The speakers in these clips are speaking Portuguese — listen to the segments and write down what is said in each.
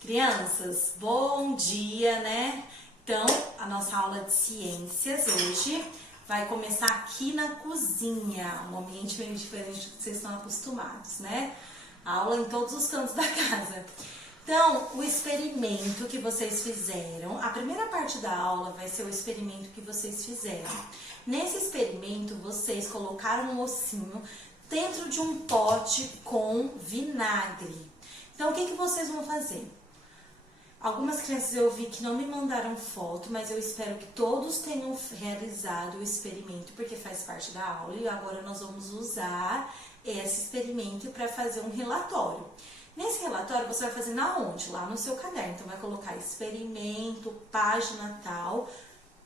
Crianças, bom dia, né? Então, a nossa aula de ciências hoje vai começar aqui na cozinha, um ambiente bem diferente do que vocês estão acostumados, né? Aula em todos os cantos da casa. Então, o experimento que vocês fizeram, a primeira parte da aula vai ser o experimento que vocês fizeram. Nesse experimento, vocês colocaram um ossinho dentro de um pote com vinagre. Então, o que vocês vão fazer? Algumas crianças eu vi que não me mandaram foto, mas eu espero que todos tenham realizado o experimento, porque faz parte da aula e agora nós vamos usar esse experimento para fazer um relatório. Nesse relatório você vai fazer na onde? Lá no seu caderno. Então vai colocar experimento, página tal,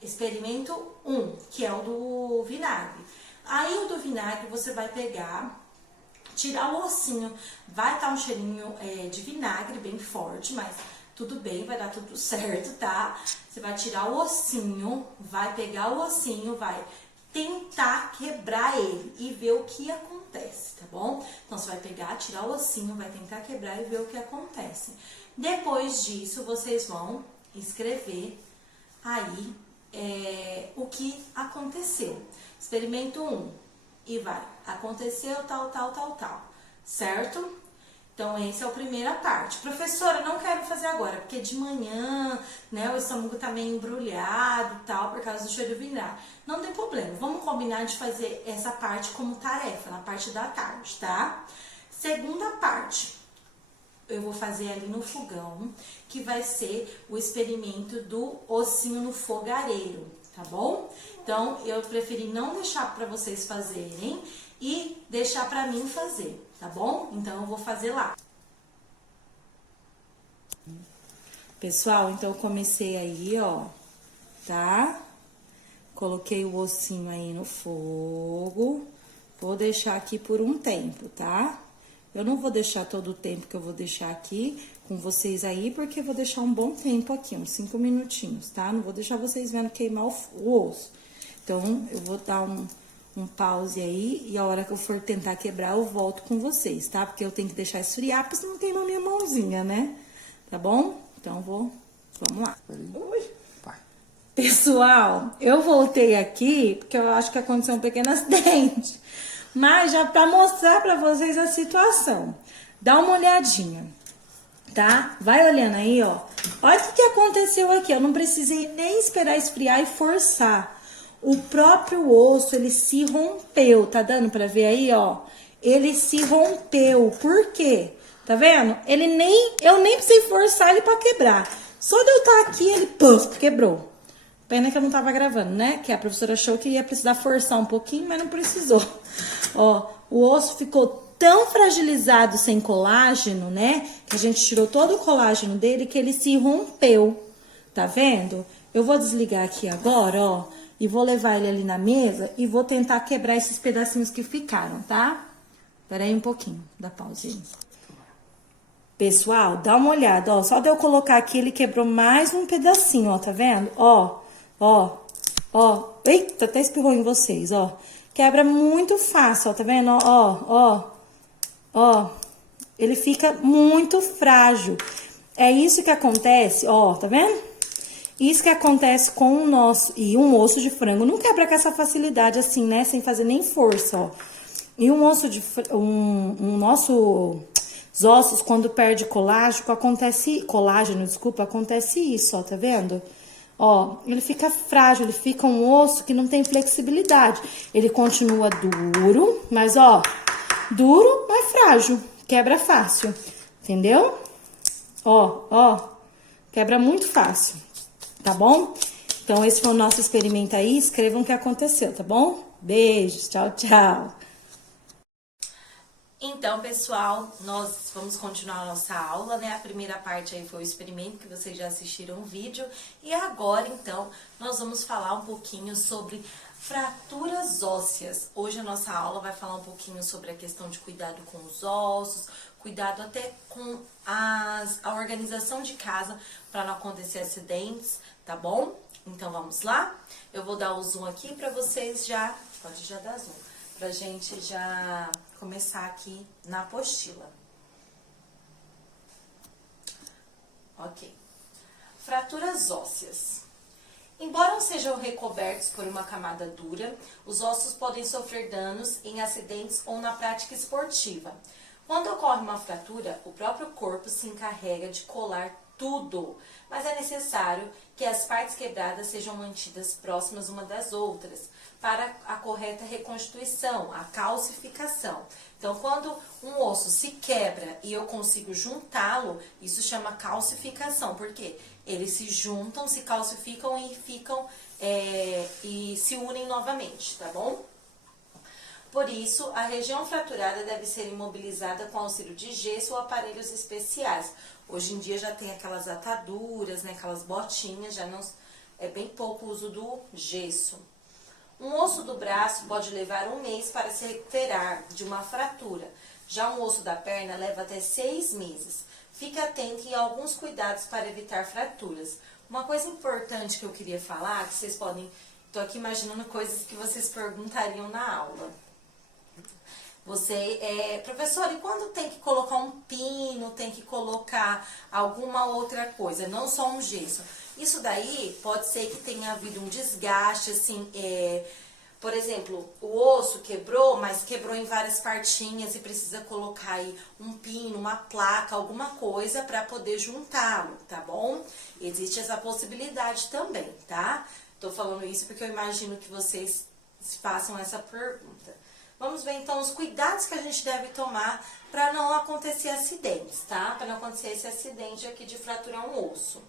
experimento 1, que é o do vinagre. Aí o do vinagre você vai pegar, tirar o ossinho, vai estar um cheirinho de vinagre bem forte, mas tudo bem, vai dar tudo certo, tá? Você vai tirar o ossinho, vai pegar o ossinho, vai tentar quebrar ele e ver o que acontece, tá bom? Então, você vai pegar, tirar o ossinho, vai tentar quebrar e ver o que acontece. Depois disso, vocês vão escrever aí o que aconteceu. Experimento 1 e vai, aconteceu tal, certo? Então, essa é a primeira parte. Professora, não quero fazer agora, porque de manhã, né, o estômago tá meio embrulhado e tal, por causa do cheiro do vinagre. Não tem problema, vamos combinar de fazer essa parte como tarefa, na parte da tarde, tá? Segunda parte, eu vou fazer ali no fogão, que vai ser o experimento do ossinho no fogareiro, tá bom? Então, eu preferi não deixar para vocês fazerem e deixar para mim fazer, tá bom? Então, eu vou fazer lá. Pessoal, então eu comecei aí, ó, tá? Coloquei o ossinho aí no fogo. Vou deixar aqui por um tempo, tá? Eu não vou deixar todo o tempo que eu vou deixar aqui com vocês aí, porque eu vou deixar um bom tempo aqui, uns 5 minutinhos, tá? Não vou deixar vocês vendo queimar o osso. Então, eu vou dar um pause aí e a hora que eu for tentar quebrar, eu volto com vocês, tá? Porque eu tenho que deixar esfriar, porque senão queima a minha mãozinha, né? Tá bom? Então, vamos lá. Pessoal, eu voltei aqui porque eu acho que aconteceu um pequeno acidente. Mas já pra mostrar pra vocês a situação. Dá uma olhadinha, tá? Vai olhando aí, ó. Olha o que aconteceu aqui. Eu não precisei nem esperar esfriar e forçar. O próprio osso, ele se rompeu. Tá dando pra ver aí, ó? Ele se rompeu. Por quê? Tá vendo? Eu nem precisei forçar ele pra quebrar. Só de eu estar aqui, ele, puff, quebrou. Pena que eu não tava gravando, né? Que a professora achou que ia precisar forçar um pouquinho, mas não precisou. Ó, o osso ficou tão fragilizado sem colágeno, né? Que a gente tirou todo o colágeno dele que ele se rompeu. Tá vendo? Eu vou desligar aqui agora, ó. E vou levar ele ali na mesa e vou tentar quebrar esses pedacinhos que ficaram, tá? Espera aí um pouquinho, dá pausa aí. Pessoal, dá uma olhada, ó. Só de eu colocar aqui, ele quebrou mais um pedacinho, ó. Tá vendo? Ó. Eita, até espirrou em vocês, ó. Quebra muito fácil, ó. Tá vendo? Ó. Ele fica muito frágil. É isso que acontece, ó. Tá vendo? Isso que acontece com o nosso... E um osso de frango não quebra com essa facilidade assim, né? Sem fazer nem força, ó. E um osso de... Os ossos, quando perde colágeno, acontece isso, ó, tá vendo? Ó, ele fica frágil, ele fica um osso que não tem flexibilidade. Ele continua duro, mas, ó, duro, mas frágil. Quebra fácil, entendeu? Ó, quebra muito fácil, tá bom? Então, esse foi o nosso experimento aí. Escrevam o que aconteceu, tá bom? Beijos, tchau, tchau. Então, pessoal, nós vamos continuar a nossa aula, né? A primeira parte aí foi o experimento, que vocês já assistiram o vídeo. E agora, então, nós vamos falar um pouquinho sobre fraturas ósseas. Hoje a nossa aula vai falar um pouquinho sobre a questão de cuidado com os ossos, cuidado até com a organização de casa para não acontecer acidentes, tá bom? Então, vamos lá? Eu vou dar o zoom aqui para vocês já... Pode já dar zoom. Pra gente já começar aqui na apostila. Ok. Fraturas ósseas. Embora não sejam recobertos por uma camada dura, os ossos podem sofrer danos em acidentes ou na prática esportiva. Quando ocorre uma fratura, o próprio corpo se encarrega de colar tudo, mas é necessário que as partes quebradas sejam mantidas próximas uma das outras para a correta reconstituição, a calcificação. Então, quando um osso se quebra e eu consigo juntá-lo, isso chama calcificação, porque eles se juntam, se calcificam e ficam e se unem novamente, tá bom? Por isso, a região fraturada deve ser imobilizada com auxílio de gesso ou aparelhos especiais. Hoje em dia já tem aquelas ataduras, né, aquelas botinhas, já não é bem pouco o uso do gesso. Um osso do braço pode levar 1 mês para se recuperar de uma fratura. Já um osso da perna leva até 6 meses. Fique atento em alguns cuidados para evitar fraturas. Uma coisa importante que eu queria falar, que vocês podem... Estou aqui imaginando coisas que vocês perguntariam na aula. Professor, e quando tem que colocar um pino, tem que colocar alguma outra coisa, não só um gesso? Isso daí pode ser que tenha havido um desgaste, assim, por exemplo, o osso quebrou, mas quebrou em várias partinhas e precisa colocar aí um pino, uma placa, alguma coisa para poder juntá-lo, tá bom? Existe essa possibilidade também, tá? Tô falando isso porque eu imagino que vocês façam essa pergunta. Vamos ver então os cuidados que a gente deve tomar para não acontecer acidentes, tá? Para não acontecer esse acidente aqui de fraturar um osso.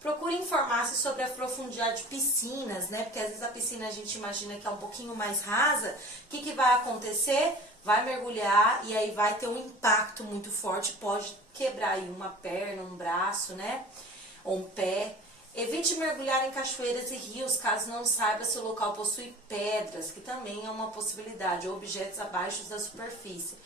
Procure informar-se sobre a profundidade de piscinas, né? Porque às vezes a piscina a gente imagina que é um pouquinho mais rasa. O que vai acontecer? Vai mergulhar e aí vai ter um impacto muito forte. Pode quebrar aí uma perna, um braço, né? Ou um pé. Evite mergulhar em cachoeiras e rios, caso não saiba se o local possui pedras, que também é uma possibilidade, ou objetos abaixo da superfície.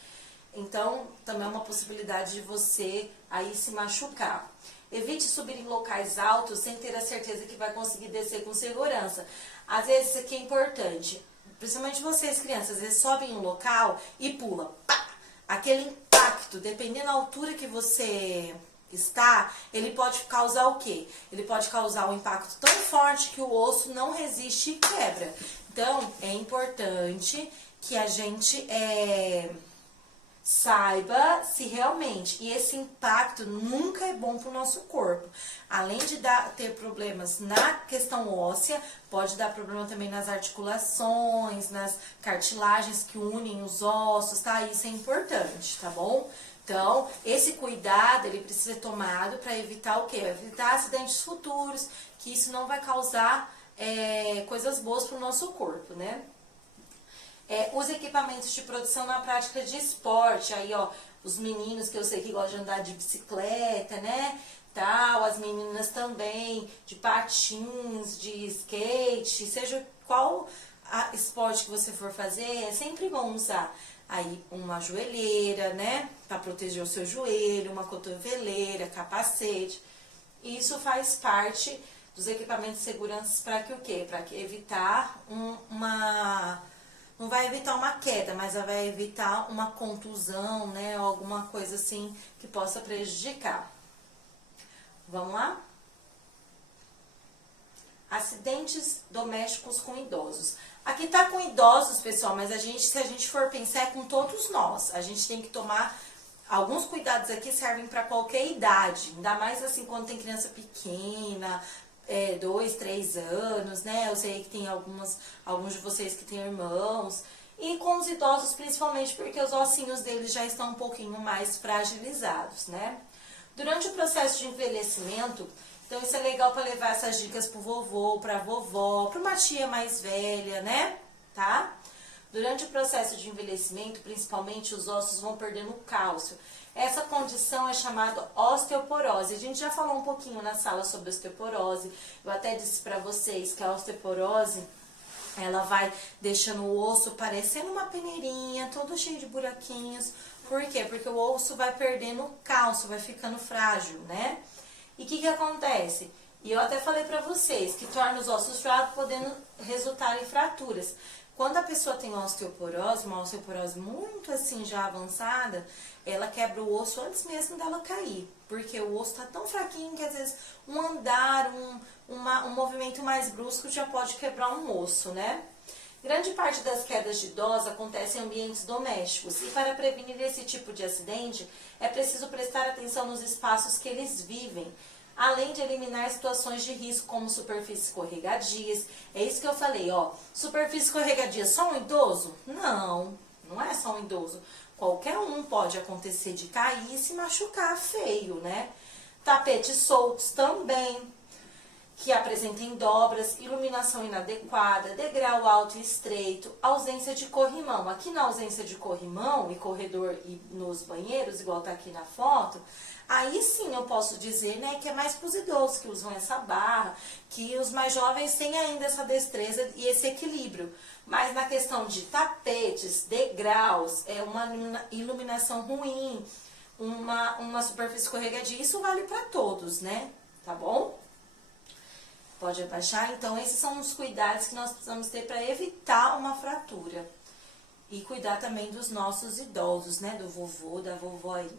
Então, também é uma possibilidade de você aí se machucar. Evite subir em locais altos sem ter a certeza que vai conseguir descer com segurança. Às vezes, isso aqui é importante, principalmente vocês crianças, às vezes sobem em um local e pula. Pá! Aquele impacto, dependendo da altura que você está, ele pode causar o quê? Ele pode causar um impacto tão forte que o osso não resiste e quebra. Então, é importante que a gente saiba se realmente, e esse impacto nunca é bom para o nosso corpo. Além de ter problemas na questão óssea, pode dar problema também nas articulações, nas cartilagens que unem os ossos, tá? Isso é importante, tá bom? Então, esse cuidado, ele precisa ser tomado para evitar o quê? Evitar acidentes futuros, que isso não vai causar coisas boas para o nosso corpo, né? Os equipamentos de proteção na prática de esporte, aí ó, os meninos que eu sei que gostam de andar de bicicleta, né, tal, as meninas também, de patins, de skate, seja qual esporte que você for fazer, é sempre bom usar aí uma joelheira, né, para proteger o seu joelho, uma cotoveleira, capacete. Isso faz parte dos equipamentos de segurança para que o quê? Para evitar não vai evitar uma queda, mas vai evitar uma contusão, né? Ou alguma coisa assim que possa prejudicar. Vamos lá? Acidentes domésticos com idosos. Aqui tá com idosos, pessoal, mas se a gente for pensar, é com todos nós. A gente tem que tomar alguns cuidados aqui, servem para qualquer idade. Ainda mais assim quando tem criança pequena, 2, 3 anos, né? Eu sei que tem alguns de vocês que têm irmãos. E com os idosos principalmente, porque os ossinhos deles já estão um pouquinho mais fragilizados, né? Durante o processo de envelhecimento, então isso é legal para levar essas dicas pro vovô, pra vovó, pra uma tia mais velha, né? Tá? Durante o processo de envelhecimento, principalmente, os ossos vão perdendo cálcio. Essa condição é chamada osteoporose. A gente já falou um pouquinho na sala sobre osteoporose. Eu até disse para vocês que a osteoporose, ela vai deixando o osso parecendo uma peneirinha, todo cheio de buraquinhos. Por quê? Porque o osso vai perdendo cálcio, vai ficando frágil, né? E o que acontece? E eu até falei para vocês que torna os ossos fracos, podendo resultar em fraturas. Quando a pessoa tem osteoporose, uma osteoporose muito assim já avançada, ela quebra o osso antes mesmo dela cair. porque o osso tá tão fraquinho que às vezes um andar, um movimento mais brusco já pode quebrar um osso, né? Grande parte das quedas de idosos acontece em ambientes domésticos e para prevenir esse tipo de acidente é preciso prestar atenção nos espaços que eles vivem, além de eliminar situações de risco como superfícies escorregadias. É isso que eu falei, ó, superfície escorregadia só um idoso? Não, não é só um idoso. Qualquer um pode acontecer de cair e se machucar feio, né? Tapetes soltos também, que apresentem dobras, iluminação inadequada, degrau alto e estreito, ausência de corrimão. Aqui na ausência de corrimão e corredor e nos banheiros, igual tá aqui na foto, aí sim eu posso dizer, né, que é mais para os idosos que usam essa barra, que os mais jovens têm ainda essa destreza e esse equilíbrio. Mas na questão de tapetes, degraus, uma iluminação ruim, uma superfície escorregadia, isso vale para todos, né? Tá bom? Pode abaixar. Então, esses são os cuidados que nós precisamos ter para evitar uma fratura. E cuidar também dos nossos idosos, né? Do vovô, da vovó aí.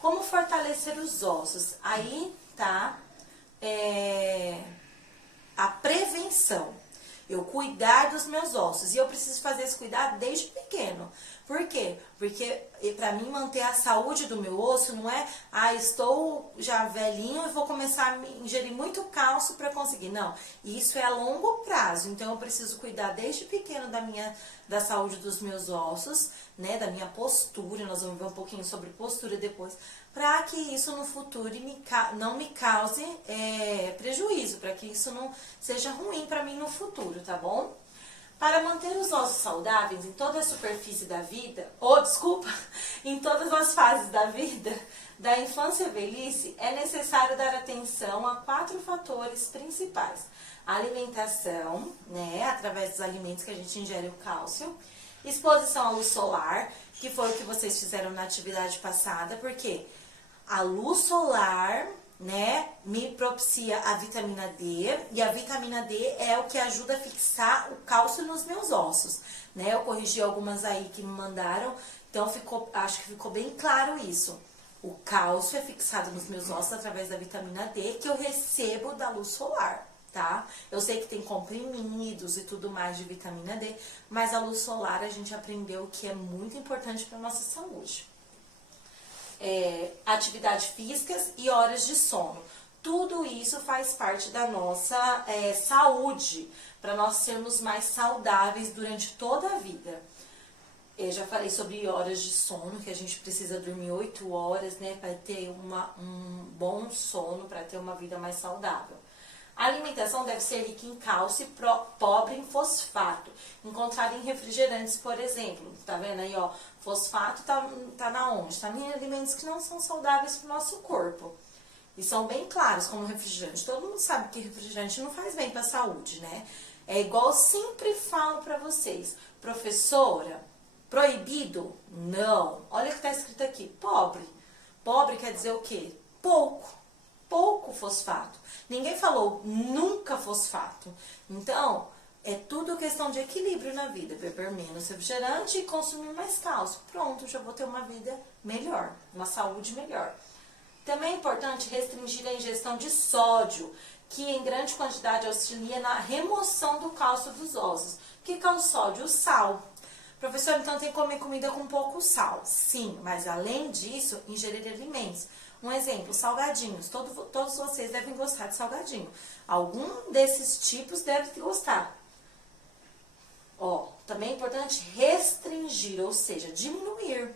Como fortalecer os ossos? Aí tá a prevenção. Eu cuidar dos meus ossos. E eu preciso fazer esse cuidado desde pequeno. Por quê? Porque para mim manter a saúde do meu osso não é, estou já velhinho e vou começar a ingerir muito cálcio para conseguir. Não, isso é a longo prazo. Então eu preciso cuidar desde pequeno da saúde dos meus ossos, né, da minha postura. Nós vamos ver um pouquinho sobre postura depois, para que isso no futuro não me cause prejuízo, para que isso não seja ruim para mim no futuro, tá bom? Para manter os ossos saudáveis em toda a superfície da vida, em todas as fases da vida, da infância à velhice, é necessário dar atenção a 4 fatores principais. A alimentação, né, através dos alimentos que a gente ingere o cálcio, exposição à luz solar, que foi o que vocês fizeram na atividade passada, porque a luz solar, né, me propicia a vitamina D, e a vitamina D é o que ajuda a fixar o cálcio nos meus ossos, né? Eu corrigi algumas aí que me mandaram, então acho que ficou bem claro isso. O cálcio é fixado nos meus ossos através da vitamina D, que eu recebo da luz solar, tá? Eu sei que tem comprimidos e tudo mais de vitamina D, mas a luz solar a gente aprendeu que é muito importante para nossa saúde. Atividades físicas e horas de sono. Tudo isso faz parte da nossa saúde, para nós sermos mais saudáveis durante toda a vida. Eu já falei sobre horas de sono, que a gente precisa dormir 8 horas, né, para ter um bom sono, para ter uma vida mais saudável. A alimentação deve ser rica em cálcio e pobre em fosfato, encontrado em refrigerantes, por exemplo. Tá vendo aí, ó? Fosfato tá na onde? Tá em alimentos que não são saudáveis para o nosso corpo. E são bem claros, como refrigerante. Todo mundo sabe que refrigerante não faz bem para a saúde, né? É igual eu sempre falo para vocês. Professora, proibido? Não. Olha o que tá escrito aqui, pobre. Pobre quer dizer o quê? Pouco fosfato. Ninguém falou nunca fosfato. Então, é tudo questão de equilíbrio na vida. Beber menos refrigerante e consumir mais cálcio. Pronto, já vou ter uma vida melhor, uma saúde melhor. Também é importante restringir a ingestão de sódio, que em grande quantidade auxilia na remoção do cálcio dos ossos. O que é o sódio? O sal. Professor, então tem que comer comida com pouco sal. Sim, mas além disso, ingerir alimentos. Um exemplo, salgadinhos. Todos vocês devem gostar de salgadinho. Algum desses tipos deve gostar. Ó, também é importante restringir, ou seja, diminuir,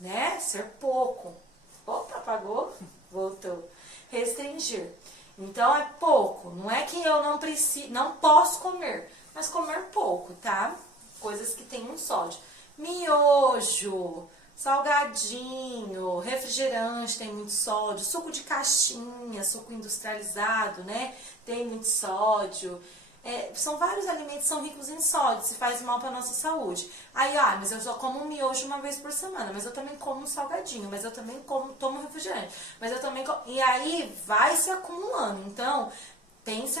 né? Ser pouco. Opa, apagou? Voltou. Restringir. Então, é pouco. Não é que eu não posso comer, mas comer pouco, tá? Coisas que tem um sódio. Miojo, salgadinho, refrigerante tem muito sódio, suco de caixinha, suco industrializado, né? Tem muito sódio. São vários alimentos que são ricos em sódio, se faz mal para nossa saúde. Aí, mas eu só como um miojo uma vez por semana, mas eu também como um salgadinho, mas eu também tomo refrigerante, mas eu também como... E aí vai se acumulando. Então,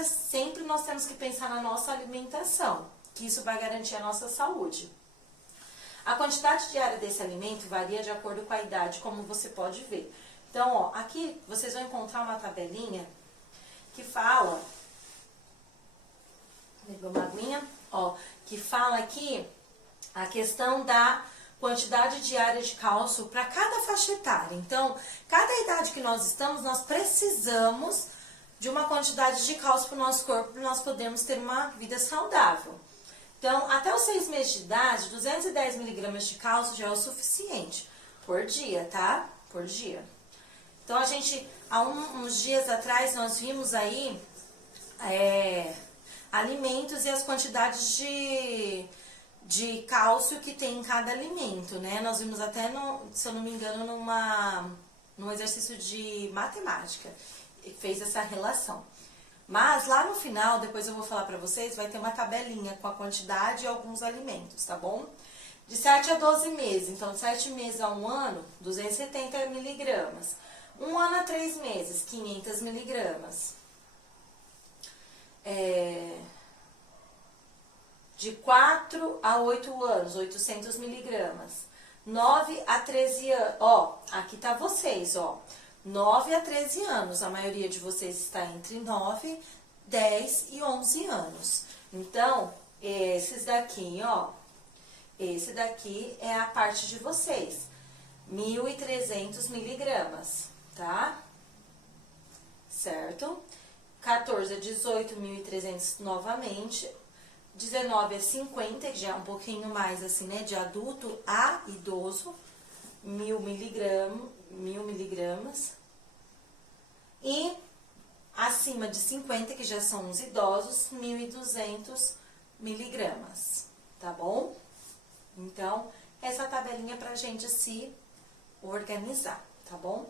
sempre nós temos que pensar na nossa alimentação, que isso vai garantir a nossa saúde. A quantidade diária desse alimento varia de acordo com a idade, como você pode ver. Então, ó, aqui vocês vão encontrar uma tabelinha que fala, pegou uma aguinha, ó, que fala aqui a questão da quantidade diária de cálcio para cada faixa etária. Então, cada idade que nós estamos, nós precisamos de uma quantidade de cálcio para o nosso corpo, para nós podermos ter uma vida saudável. Então, até os 6 meses de idade, 210 miligramas de cálcio já é o suficiente por dia, tá? Por dia. Então, a gente, há uns dias atrás, nós vimos aí alimentos e as quantidades de cálcio que tem em cada alimento, né? Nós vimos até, se eu não me engano, num exercício de matemática, que fez essa relação. Mas lá no final, depois eu vou falar pra vocês, vai ter uma tabelinha com a quantidade e alguns alimentos, tá bom? De 7 a 12 meses, então de 7 meses a 1 ano, 270 miligramas. 1 ano a 3 meses, 500 miligramas. De 4 a 8 anos, 800 miligramas. 9 a 13 anos, ó, aqui tá vocês, ó. 9 a 13 anos, a maioria de vocês está entre 9, 10 e 11 anos. Então, esses daqui, ó, esse daqui é a parte de vocês. 1.300 miligramas, tá? Certo? 14 a 18, 1.300 novamente. 19 a 50, que já é um pouquinho mais assim, né, de adulto a idoso, 1.000 miligramas. E acima de 50, que já são os idosos, 1.200 miligramas, tá bom? Então, essa tabelinha pra gente se organizar, tá bom?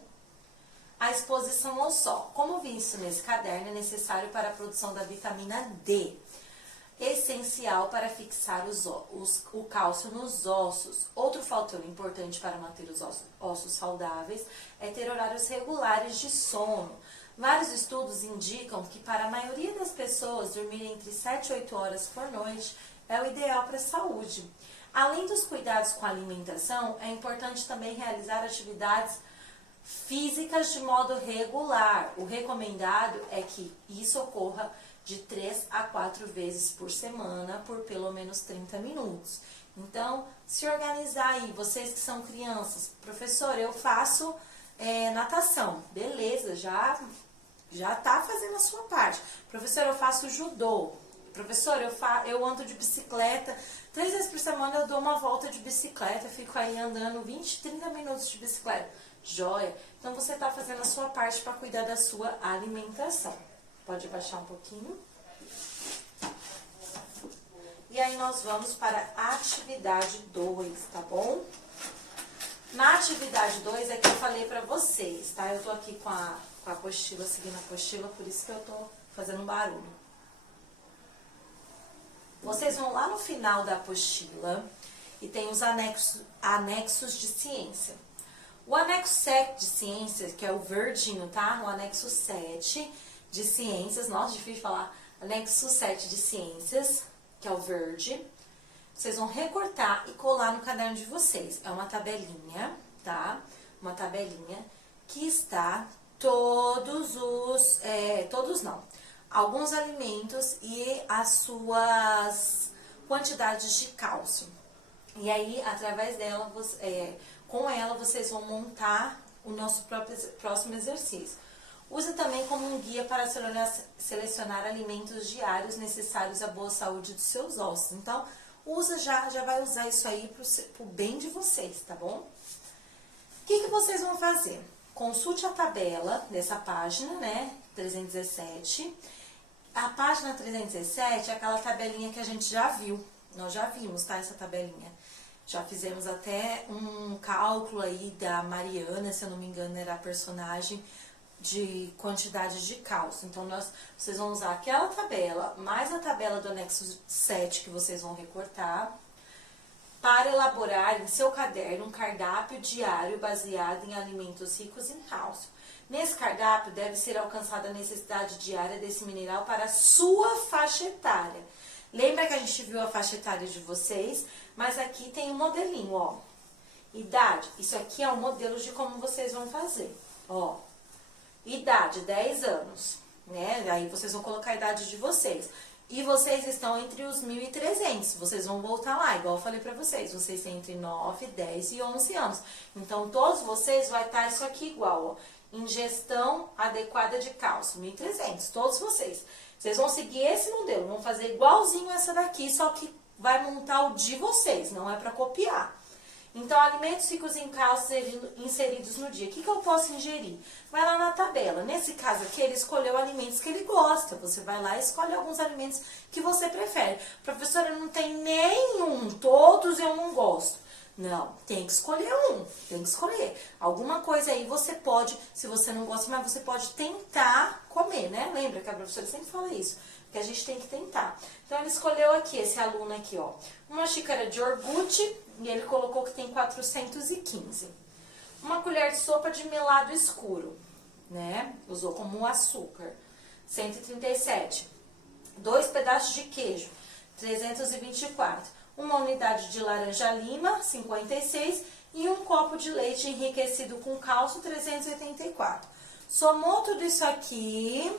A exposição ao sol. Como visto nesse caderno, é necessário para a produção da vitamina D, essencial para fixar o cálcio nos ossos. Outro fator importante para manter os ossos saudáveis é ter horários regulares de sono. Vários estudos indicam que para a maioria das pessoas, dormir entre 7 e 8 horas por noite é o ideal para a saúde. Além dos cuidados com a alimentação, é importante também realizar atividades físicas de modo regular. O recomendado é que isso ocorra de 3 a 4 vezes por semana, por pelo menos 30 minutos. Então, se organizar aí, vocês que são crianças, professor, eu faço natação, beleza, já tá fazendo a sua parte. Professor, eu faço judô. Professor, eu ando de bicicleta, 3 vezes por semana eu dou uma volta de bicicleta, fico aí andando 20, 30 minutos de bicicleta. Joia! Então, você tá fazendo a sua parte para cuidar da sua alimentação. Pode abaixar um pouquinho. E aí, nós vamos para a atividade 2, tá bom? Na atividade 2 é que eu falei pra vocês, tá? Eu tô aqui com a apostila, seguindo a apostila, por isso que eu tô fazendo um barulho. Vocês vão lá no final da apostila e tem os anexos de ciência. O anexo 7 de ciências, que é o verdinho, tá? O anexo 7 de ciências, nossa, difícil de falar, anexo 7 de ciências, que é o verde, vocês vão recortar e colar no caderno de vocês. É uma tabelinha, tá? Uma tabelinha que está alguns alimentos e as suas quantidades de cálcio. E aí, através dela, com ela, vocês vão montar o nosso próximo exercício. Use também como um guia para selecionar alimentos diários necessários à boa saúde dos seus ossos. Então, já vai usar isso aí pro bem de vocês, tá bom? O que vocês vão fazer? Consulte a tabela dessa página, né? 317. A página 317 é aquela tabelinha que a gente já viu. Nós já vimos, tá? Essa tabelinha. Já fizemos até um cálculo aí da Mariana, se eu não me engano, era a personagem, de quantidade de cálcio. Então, vocês vão usar aquela tabela, mais a tabela do anexo 7 que vocês vão recortar, para elaborar em seu caderno um cardápio diário baseado em alimentos ricos em cálcio. Nesse cardápio deve ser alcançada a necessidade diária desse mineral para a sua faixa etária. Lembra que a gente viu a faixa etária de vocês? Mas aqui tem um modelinho, ó. Idade, isso aqui é um modelo de como vocês vão fazer. Ó, idade, 10 anos, né? Aí vocês vão colocar a idade de vocês. E vocês estão entre os 1.300, vocês vão voltar lá, igual eu falei pra vocês. Vocês têm entre 9, 10 e 11 anos. Então, todos vocês vai estar isso aqui igual, ó. Ingestão adequada de cálcio, 1.300, todos vocês. Vocês vão seguir esse modelo, vão fazer igualzinho essa daqui, só que vai montar o de vocês, não é pra copiar. Então, alimentos ricos em cálcio inseridos no dia. O que eu posso ingerir? Vai lá na tabela. Nesse caso aqui, ele escolheu alimentos que ele gosta. Você vai lá e escolhe alguns alimentos que você prefere. Professora, não tem nenhum, todos eu não gosto. Não, tem que escolher um, tem que escolher. Alguma coisa aí você pode, se você não gosta, mas você pode tentar comer, né? Lembra que a professora sempre fala isso, que a gente tem que tentar. Então, ele escolheu aqui, esse aluno aqui, ó, uma xícara de iogurte, e ele colocou que tem 415. Uma colher de sopa de melado escuro, né? Usou como açúcar, 137. 2 pedaços de queijo, 324. Uma unidade de laranja lima, 56. E um copo de leite enriquecido com cálcio, 384. Somou tudo isso aqui,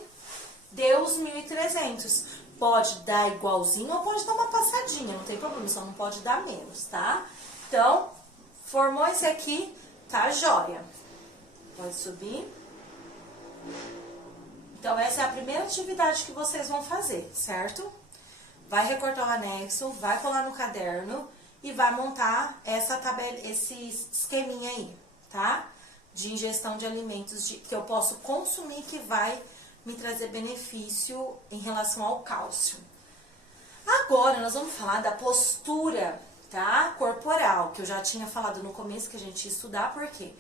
deu os 1.300. Pode dar igualzinho ou pode dar uma passadinha, não tem problema, só não pode dar menos, tá? Então, formou esse aqui, tá jóia. Pode subir. Então, essa é a primeira atividade que vocês vão fazer, certo? Vai recortar o anexo, vai colar no caderno e vai montar essa tabela, esse esqueminha aí, tá? De ingestão de alimentos que eu posso consumir que vai me trazer benefício em relação ao cálcio. Agora, nós vamos falar da postura, tá? Corporal, que eu já tinha falado no começo que a gente ia estudar, por quê?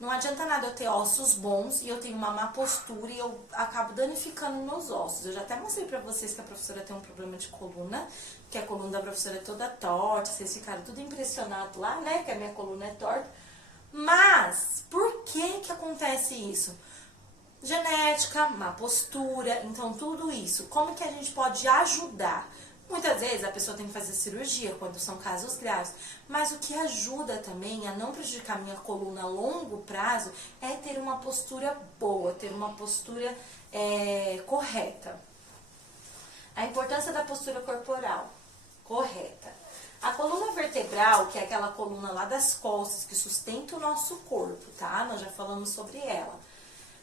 Não adianta nada eu ter ossos bons e eu tenho uma má postura e eu acabo danificando meus ossos. Eu já até mostrei pra vocês que a professora tem um problema de coluna, que a coluna da professora é toda torta, vocês ficaram tudo impressionados lá, né? Que a minha coluna é torta. Mas, por que que acontece isso? Genética, má postura, então tudo isso. Como que a gente pode ajudar? Muitas vezes a pessoa tem que fazer cirurgia quando são casos graves, mas o que ajuda também a não prejudicar a minha coluna a longo prazo é ter uma postura boa, ter uma postura correta. A importância da postura corporal correta. A coluna vertebral, que é aquela coluna lá das costas que sustenta o nosso corpo, tá? Nós já falamos sobre ela.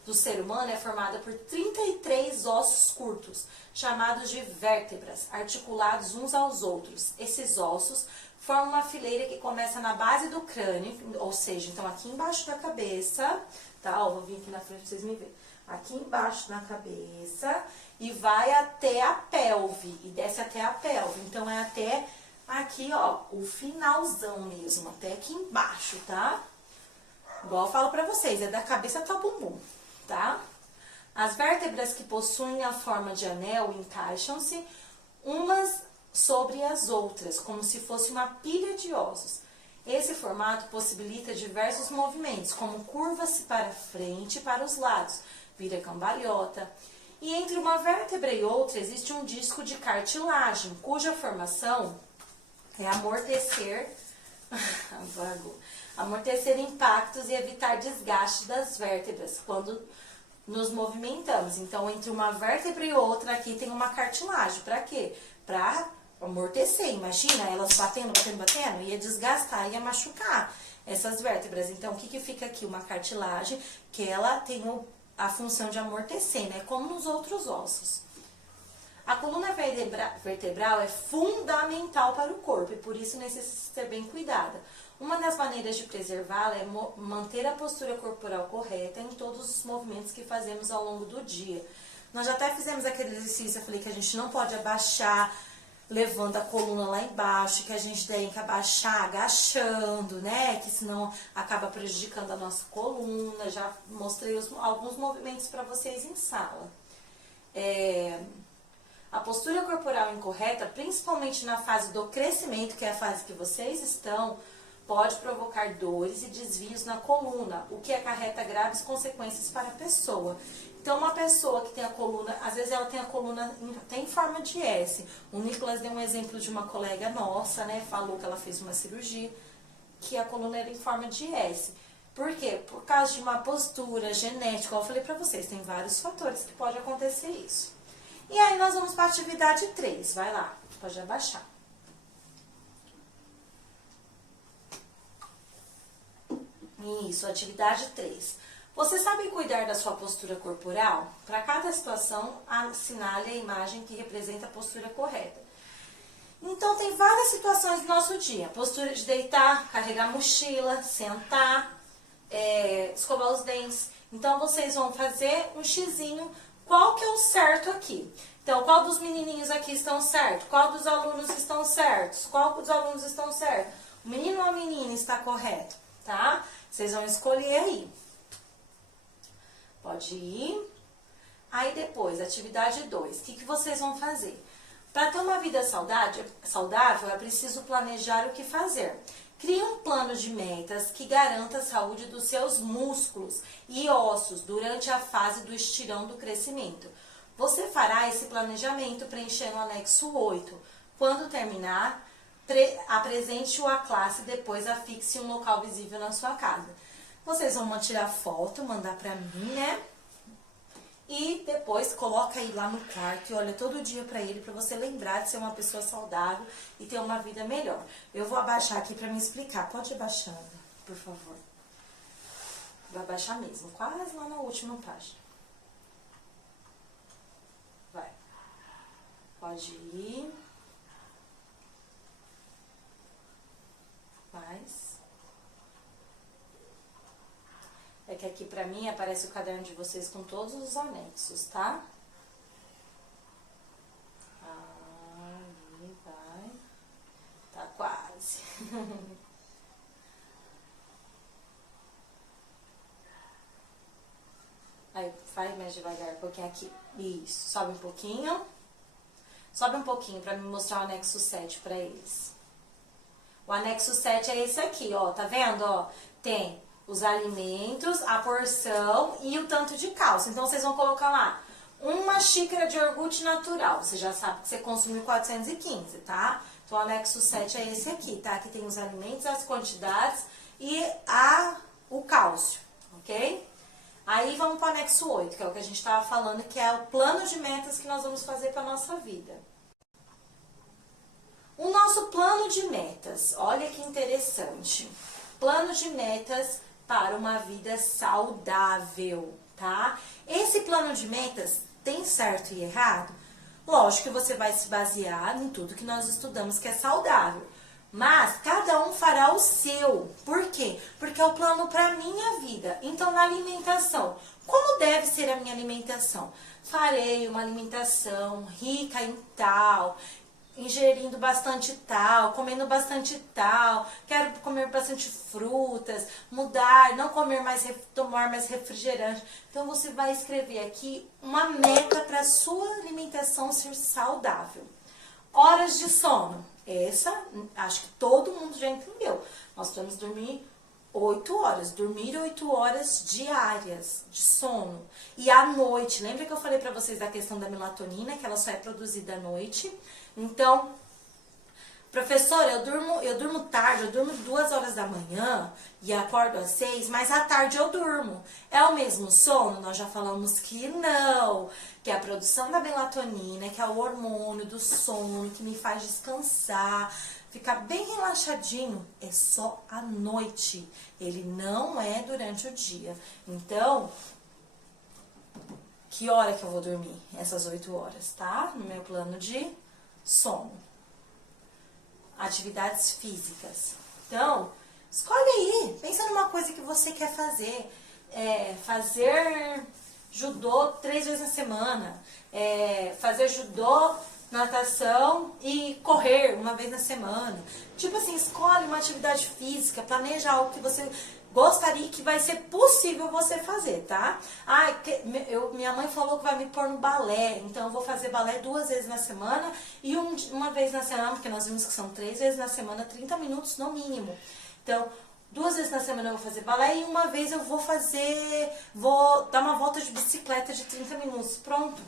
Do ser humano é formada por 33 ossos curtos, chamados de vértebras, articulados uns aos outros. Esses ossos formam uma fileira que começa na base do crânio, ou seja, então aqui embaixo da cabeça, tá? Ó, vou vir aqui na frente pra vocês me verem. Aqui embaixo da cabeça e vai até a pelve, e desce até a pelve. Então, é até aqui, ó, o finalzão mesmo, até aqui embaixo, tá? Igual eu falo pra vocês, é da cabeça até o bumbum. Tá? As vértebras que possuem a forma de anel encaixam-se umas sobre as outras, como se fosse uma pilha de ossos. Esse formato possibilita diversos movimentos, como curvas para frente e para os lados, vira cambalhota. E entre uma vértebra e outra existe um disco de cartilagem, cuja formação é amortecer impactos e evitar desgaste das vértebras quando nos movimentamos. Então, entre uma vértebra e outra, aqui tem uma cartilagem. Para quê? Para amortecer. Imagina elas batendo, ia desgastar, ia machucar essas vértebras. Então, o que fica aqui? Uma cartilagem que ela tem a função de amortecer, né? Como nos outros ossos. A coluna vertebral é fundamental para o corpo e por isso necessita ser bem cuidada. Uma das maneiras de preservá-la é manter a postura corporal correta em todos os movimentos que fazemos ao longo do dia. Nós já até fizemos aquele exercício, eu falei que a gente não pode abaixar, levando a coluna lá embaixo, que a gente tem que abaixar agachando, né? Que senão acaba prejudicando a nossa coluna. Já mostrei alguns movimentos para vocês em sala. A postura corporal incorreta, principalmente na fase do crescimento, que é a fase que vocês estão, pode provocar dores e desvios na coluna, o que acarreta graves consequências para a pessoa. Então, uma pessoa que tem a coluna, às vezes ela tem a coluna em forma de S. O Nicolas deu um exemplo de uma colega nossa, né? Falou que ela fez uma cirurgia, que a coluna era em forma de S. Por quê? Por causa de uma postura genética, como eu falei pra vocês, tem vários fatores que pode acontecer isso. E aí nós vamos para a atividade 3, vai lá, pode abaixar. Isso, atividade 3. Você sabe cuidar da sua postura corporal? Para cada situação, assinale a imagem que representa a postura correta. Então, tem várias situações do nosso dia. Postura de deitar, carregar a mochila, sentar, escovar os dentes. Então, vocês vão fazer um xizinho. Qual que é o certo aqui? Então, qual dos menininhos aqui estão certos? Qual dos alunos estão certos? Qual dos alunos estão certos? O menino ou a menina está correto, tá? Vocês vão escolher aí. Pode ir. Aí depois, atividade 2. O que vocês vão fazer? Para ter uma vida saudável, é preciso planejar o que fazer. Crie um plano de metas que garanta a saúde dos seus músculos e ossos durante a fase do estirão do crescimento. Você fará esse planejamento preenchendo o anexo 8. Quando terminar, apresente-o à classe e depois afixe em um local visível na sua casa. Vocês vão tirar foto, mandar pra mim, né? E depois coloca aí lá no quarto e olha todo dia pra ele, pra você lembrar de ser uma pessoa saudável e ter uma vida melhor. Eu vou abaixar aqui pra me explicar. Pode ir abaixando, por favor. Vai abaixar mesmo, quase lá na última página. Vai. Pode ir. Mais. É que aqui pra mim aparece o caderno de vocês com todos os anexos, tá? Aí, vai. Tá quase. Aí, vai mais devagar, um pouquinho aqui. Isso, sobe um pouquinho. Sobe um pouquinho pra me mostrar o anexo 7 pra eles. O anexo 7 é esse aqui, ó, tá vendo, ó? Tem os alimentos, a porção e o tanto de cálcio. Então, vocês vão colocar lá, 1 xícara de iogurte natural. Você já sabe que você consumiu 415, tá? Então, o anexo 7 é esse aqui, tá? Aqui tem os alimentos, as quantidades e o cálcio, ok? Aí, vamos para o anexo 8, que é o que a gente estava falando, que é o plano de metas que nós vamos fazer para nossa vida. O nosso plano de metas, olha que interessante. Plano de metas para uma vida saudável, tá? Esse plano de metas tem certo e errado? Lógico que você vai se basear em tudo que nós estudamos que é saudável. Mas cada um fará o seu. Por quê? Porque é o plano para a minha vida. Então, na alimentação, como deve ser a minha alimentação? Farei uma alimentação rica em tal, ingerindo bastante tal, comendo bastante tal, quero comer bastante frutas, mudar, não comer mais, tomar mais refrigerante. Então, você vai escrever aqui uma meta para a sua alimentação ser saudável. Horas de sono. Essa, acho que todo mundo já entendeu. Nós temos que dormir 8 horas. Dormir 8 horas diárias de sono. E à noite, lembra que eu falei pra vocês da questão da melatonina, que ela só é produzida à noite? Então, professora, eu durmo tarde, eu durmo 2 horas da manhã e acordo às 6, mas à tarde eu durmo. É o mesmo sono? Nós já falamos que não, que é a produção da melatonina, que é o hormônio do sono, que me faz descansar, ficar bem relaxadinho, é só à noite. Ele não é durante o dia. Então, que hora que eu vou dormir? Essas 8 horas, tá? No meu plano de sono. Atividades físicas. Então, escolhe aí. Pensa numa coisa que você quer fazer. Fazer judô 3 vezes na semana. Fazer judô, natação e correr 1 vez na semana. Tipo assim, escolhe uma atividade física, planeja algo que você gostaria que vai ser possível você fazer, tá? Minha mãe falou que vai me pôr no balé, então eu vou fazer balé 2 vezes na semana e 1 vez na semana, porque nós vimos que são 3 vezes na semana, 30 minutos no mínimo. Então, 2 vezes na semana eu vou fazer balé e 1 vez eu vou dar uma volta de bicicleta de 30 minutos. Pronto.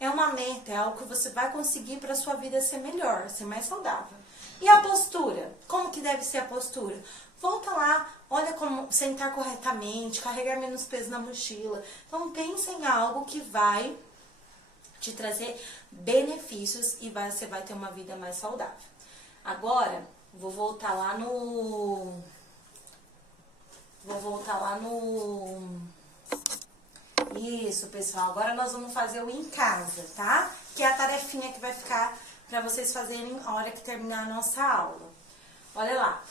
É uma meta, é algo que você vai conseguir para a sua vida ser melhor, ser mais saudável. E a postura? Como que deve ser a postura? Volta lá, Olha como sentar corretamente, carregar menos peso na mochila. Então pensa em algo que vai te trazer benefícios e você vai ter uma vida mais saudável. Agora, vou voltar lá no... Isso, pessoal. Agora nós vamos fazer o em casa, tá? Que é a tarefinha que vai ficar para vocês fazerem a hora que terminar a nossa aula. Olha lá.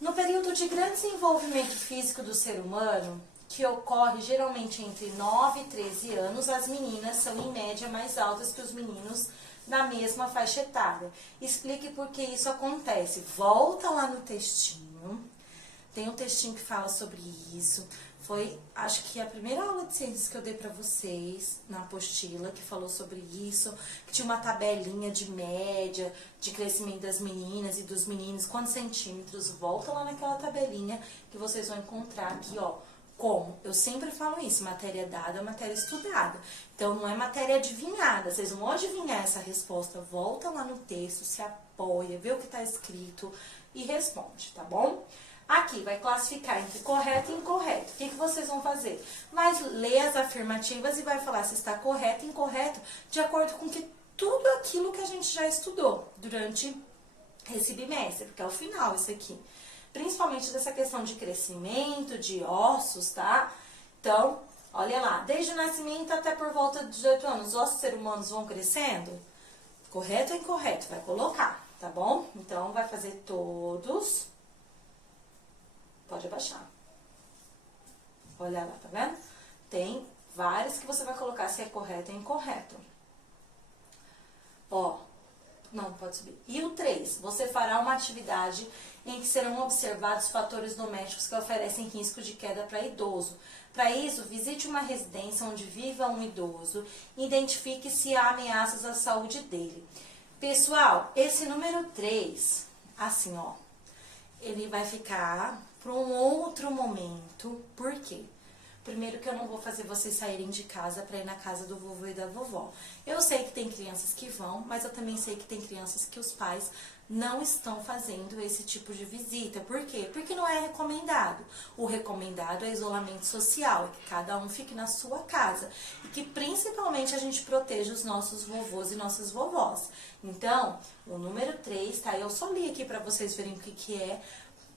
No período de grande desenvolvimento físico do ser humano, que ocorre geralmente entre 9 e 13 anos, as meninas são em média mais altas que os meninos da mesma faixa etária. Explique por que isso acontece. Volta lá no textinho. Tem um textinho que fala sobre isso. Foi, acho que a primeira aula de ciências que eu dei pra vocês, na apostila, que falou sobre isso, que tinha uma tabelinha de média, de crescimento das meninas e dos meninos, quantos centímetros. Volta lá naquela tabelinha que vocês vão encontrar aqui, ó. Como? Eu sempre falo isso, matéria dada é matéria estudada. Então, não é matéria adivinhada. Vocês não vão adivinhar essa resposta. Volta lá no texto, se apoia, vê o que tá escrito e responde, tá bom? Aqui vai classificar entre correto e incorreto. O que vocês vão fazer? Vai ler as afirmativas e vai falar se está correto ou incorreto, de acordo com tudo aquilo que a gente já estudou durante esse bimestre, porque é o final isso aqui. Principalmente dessa questão de crescimento, de ossos, tá? Então, olha lá, desde o nascimento até por volta de 18 anos, os ossos seres humanos vão crescendo? Correto ou incorreto? Vai colocar, tá bom? Então, vai fazer todos... Pode abaixar. Olha lá, tá vendo? Tem vários que você vai colocar se é correto ou incorreto. Ó, não, pode subir. E o 3, você fará uma atividade em que serão observados fatores domésticos que oferecem risco de queda para idoso. Para isso, visite uma residência onde viva um idoso e identifique se há ameaças à saúde dele. Pessoal, esse número 3, assim, ó, ele vai ficar para um outro momento. Por quê? Primeiro que eu não vou fazer vocês saírem de casa para ir na casa do vovô e da vovó. Eu sei que tem crianças que vão, mas eu também sei que tem crianças que os pais não estão fazendo esse tipo de visita. Por quê? Porque não é recomendado. O recomendado é isolamento social, é que cada um fique na sua casa. E que principalmente a gente proteja os nossos vovôs e nossas vovós. Então, o número 3, tá? Eu só li aqui para vocês verem o que é,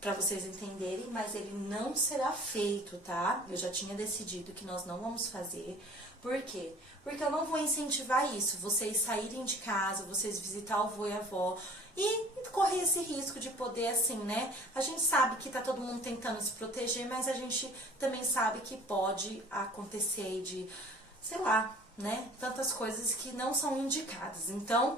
para vocês entenderem, mas ele não será feito, tá? Eu já tinha decidido que nós não vamos fazer. Por quê? Porque eu não vou incentivar isso, vocês saírem de casa, vocês visitar o avô e a avó e correr esse risco de poder, assim, né? A gente sabe que tá todo mundo tentando se proteger, mas a gente também sabe que pode acontecer de, sei lá, né? Tantas coisas que não são indicadas. Então,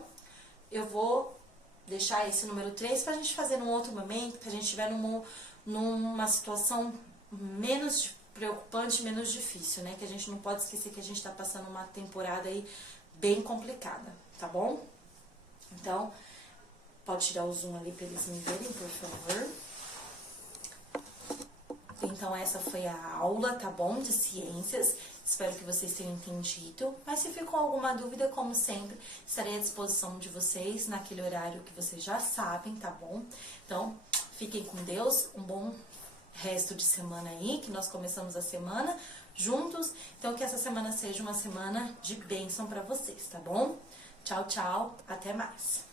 eu vou deixar esse número 3 pra gente fazer num outro momento, que a gente estiver numa situação menos preocupante, menos difícil, né? Que a gente não pode esquecer que a gente tá passando uma temporada aí bem complicada, tá bom? Então, pode tirar o zoom ali pra eles me verem, por favor. Então, essa foi a aula, tá bom? De ciências. Espero que vocês tenham entendido. Mas se ficou alguma dúvida, como sempre, estarei à disposição de vocês naquele horário que vocês já sabem, tá bom? Então, fiquem com Deus. Um bom resto de semana aí, que nós começamos a semana juntos. Então, que essa semana seja uma semana de bênção pra vocês, tá bom? Tchau, tchau. Até mais.